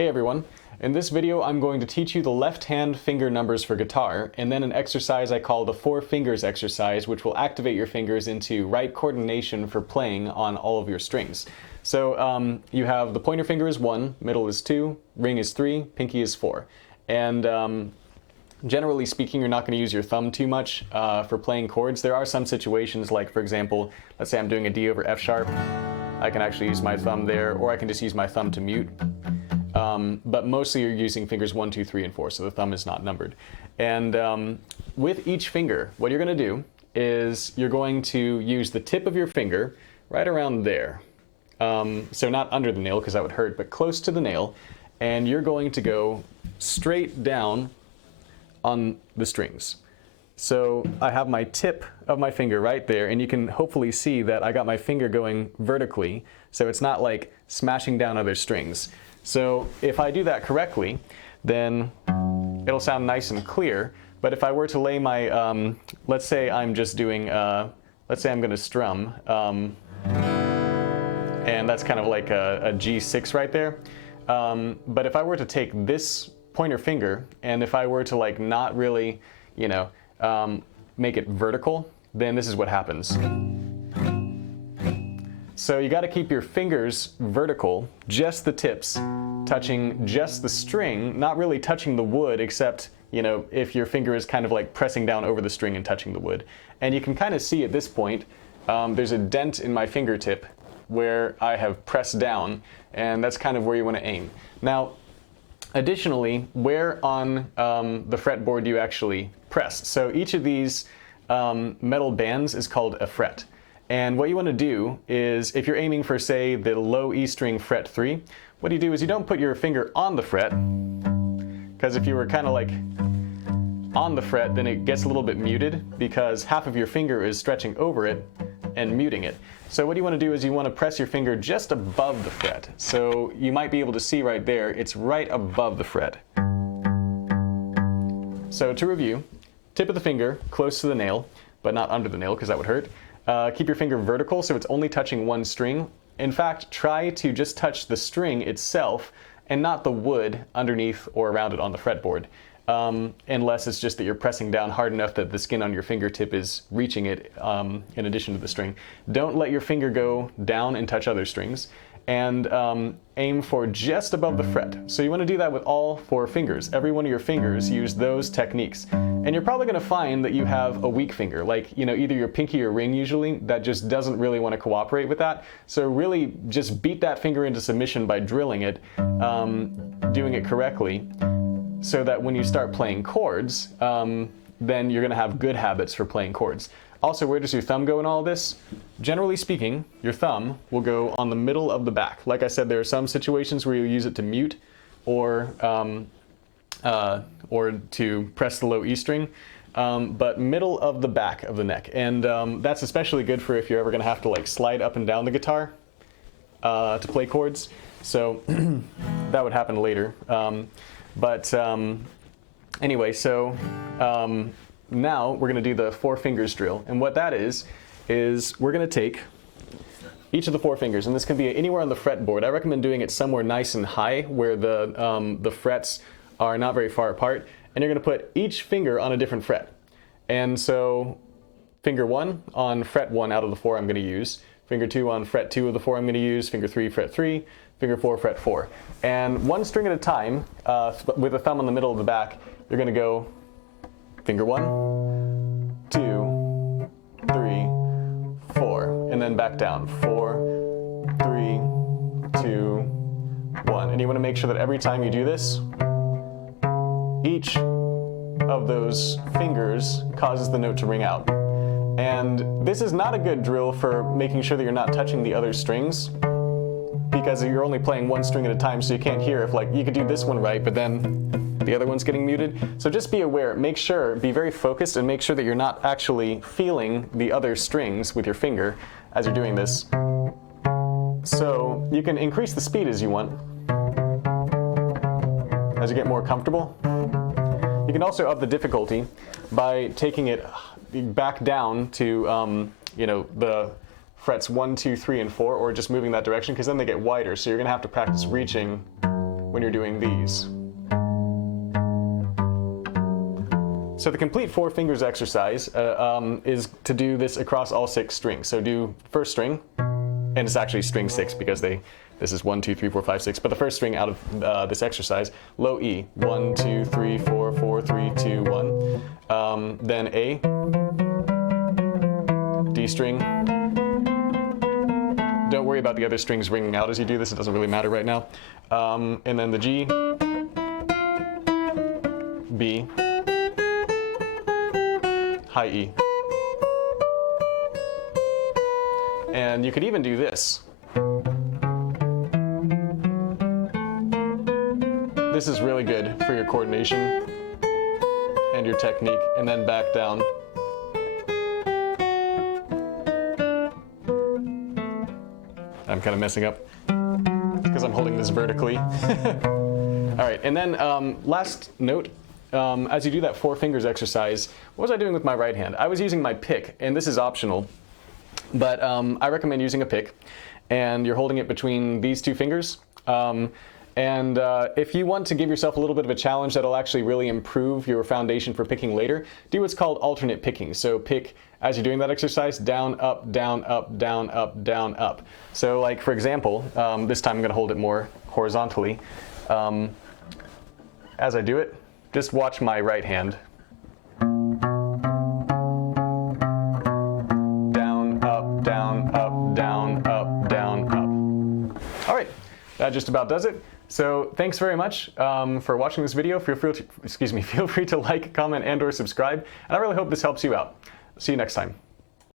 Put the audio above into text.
Hey everyone, in this video I'm going to teach you the left-hand finger numbers for guitar and then an exercise I call the 4 fingers exercise, which will activate your fingers into right coordination for playing on all of your strings. So you have the pointer finger is 1, middle is 2, ring is 3, pinky is 4. And generally speaking, you're not going to use your thumb too much for playing chords. There are some situations like, for example, let's say I'm doing a D over F sharp. I can actually use my thumb there, or I can just use my thumb to mute. But mostly you're using fingers 1, 2, 3, and 4, so the thumb is not numbered. And with each finger, what you're going to do is you're going to use the tip of your finger right around there. So not under the nail, because that would hurt, but close to the nail. And you're going to go straight down on the strings. So I have my tip of my finger right there, and you can hopefully see that I got my finger going vertically, so it's not like smashing down other strings. So if I do that correctly, then it'll sound nice and clear. But if I were to lay my, let's say I'm just doing, let's say I'm going to strum, and that's kind of like a G6 right there. But if I were to take this pointer finger, and if I were to like not really, you know, make it vertical, then this is what happens. So you got to keep your fingers vertical, just the tips, touching just the string, not really touching the wood, except, you know, if your finger is kind of like pressing down over the string and touching the wood. And you can kind of see at this point, there's a dent in my fingertip where I have pressed down, and that's kind of where you want to aim. Now, additionally, where on the fretboard do you actually press? So each of these metal bands is called a fret. And what you want to do is, if you're aiming for, say, the low E string fret 3, what you do is you don't put your finger on the fret, because if you were kind of like on the fret, then it gets a little bit muted, because half of your finger is stretching over it and muting it. So what you want to do is you want to press your finger just above the fret. So you might be able to see right there, it's right above the fret. So to review, tip of the finger close to the nail, but not under the nail because that would hurt. Keep your finger vertical so it's only touching one string. In fact, try to just touch the string itself and not the wood underneath or around it on the fretboard. Unless it's just that you're pressing down hard enough that the skin on your fingertip is reaching it in addition to the string. Don't let your finger go down and touch other strings. And aim for just above the fret. So you want to do that with all 4 fingers. Every one of your fingers, use those techniques. And you're probably going to find that you have a weak finger, like, you know, either your pinky or ring usually, that just doesn't really want to cooperate with that. So really just beat that finger into submission by drilling it, doing it correctly, so that when you start playing chords, then you're going to have good habits for playing chords. Also, where does your thumb go in all of this? Generally speaking, your thumb will go on the middle of the back. Like I said, there are some situations where you use it to mute or to press the low E string, but middle of the back of the neck. And that's especially good for if you're ever going to have to like slide up and down the guitar to play chords. So that would happen later. Anyway, so now we're going to do the 4 fingers drill. And what that is we're going to take each of the 4 fingers, and this can be anywhere on the fretboard. I recommend doing it somewhere nice and high where the frets are not very far apart. And you're going to put each finger on a different fret. And so finger 1 on fret 1 out of the 4 I'm going to use. Finger 2 on fret 2 of the 4 I'm going to use. Finger 3, fret 3. Finger 4, fret 4. And one string at a time, with a thumb on the middle of the back, you're going to go finger 1, 2, 3, 4, and then back down. 4, 3, 2, 1. And you want to make sure that every time you do this, each of those fingers causes the note to ring out. And this is not a good drill for making sure that you're not touching the other strings, because you're only playing one string at a time, so you can't hear if, like, you could do this one right, but then the other one's getting muted. So just be aware, be very focused, and make sure that you're not actually feeling the other strings with your finger as you're doing this. So you can increase the speed as you want, as you get more comfortable. You can also up the difficulty by taking it back down to, you know, the frets 1, 2, 3, and 4, or just moving that direction, because then they get wider. So you're going to have to practice reaching when you're doing these. So the complete four fingers exercise is to do this across all 6 strings. So do first string, and it's actually string 6 because this is 1, 2, 3, 4, 5, 6. But the first string out of this exercise, low E, 1, 2, 3, 4, 4, 3, 2, 1. Then A, D string. Don't worry about the other strings ringing out as you do this. It doesn't really matter right now. And then the G, B, high E. And you could even do this. This is really good for your coordination and your technique, and then back down. I'm kind of messing up because I'm holding this vertically. All right, and then last note, as you do that four fingers exercise, what was I doing with my right hand? I was using my pick, and this is optional, but I recommend using a pick, and you're holding it between these 2 fingers. And if you want to give yourself a little bit of a challenge that'll actually really improve your foundation for picking later, do what's called alternate picking. So pick, as you're doing that exercise, down, up, down, up, down, up, down, up. So like, for example, this time I'm going to hold it more horizontally. As I do it, just watch my right hand. Down, up, down, up, down, up, down, up. All right, that just about does it. So thanks very much for watching this video. Feel free to like, comment, and/or subscribe. And I really hope this helps you out. See you next time.